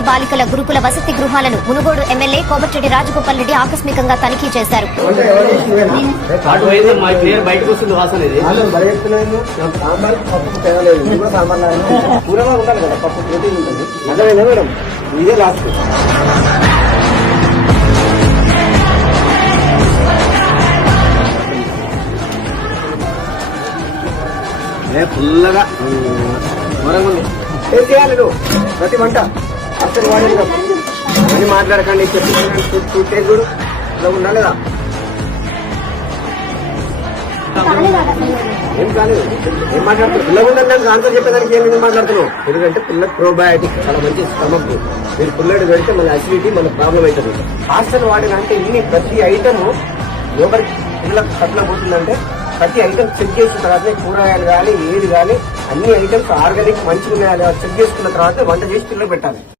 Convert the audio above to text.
Minority బాలికల గురుకుల వసతి గృహాలను మునుగోడు ఎమ్మెల్యే కోమటిరెడ్డి రాజగోపాల్ రెడ్డి ఆకస్మికంగా తనిఖీ చేశారు. ఫుల్గా ఏం చేయాలి నువ్వు ప్రతి వంట అసలు వాడేది అని మాట్లాడకండి చెప్పి చూడు ఇలా ఉండాలిదా ఏం కాలేదు ఏం మాట్లాడుతున్నావు పిల్లలు ఉండాలి ఆన్సర్ చెప్పేదానికి ఏం మాట్లాడుతున్నావు ఎందుకంటే పిల్లలకు ప్రోబయాటిక్ చాలా మంచి స్టమక్ మీరు పిల్లడు పెడితే మన అసిడిటీ మన ప్రాబ్లం అవుతుంది. హాస్టల్ వాడిన అంటే ఇన్ని ప్రతి ఐటమ్ ఎవరికి పిల్లలకు కట్నం పోతుందంటే ప్రతి ఐటమ్ చెక్ చేసిన తర్వాత కూరగాయలు కానీ ఏది కానీ అన్ని ఐటమ్స్ ఆర్గానిక్ మంచిగా ఉన్నాయా చెక్ చేసుకున్న తర్వాత వంట చేసి పిల్లలు పెట్టాలి.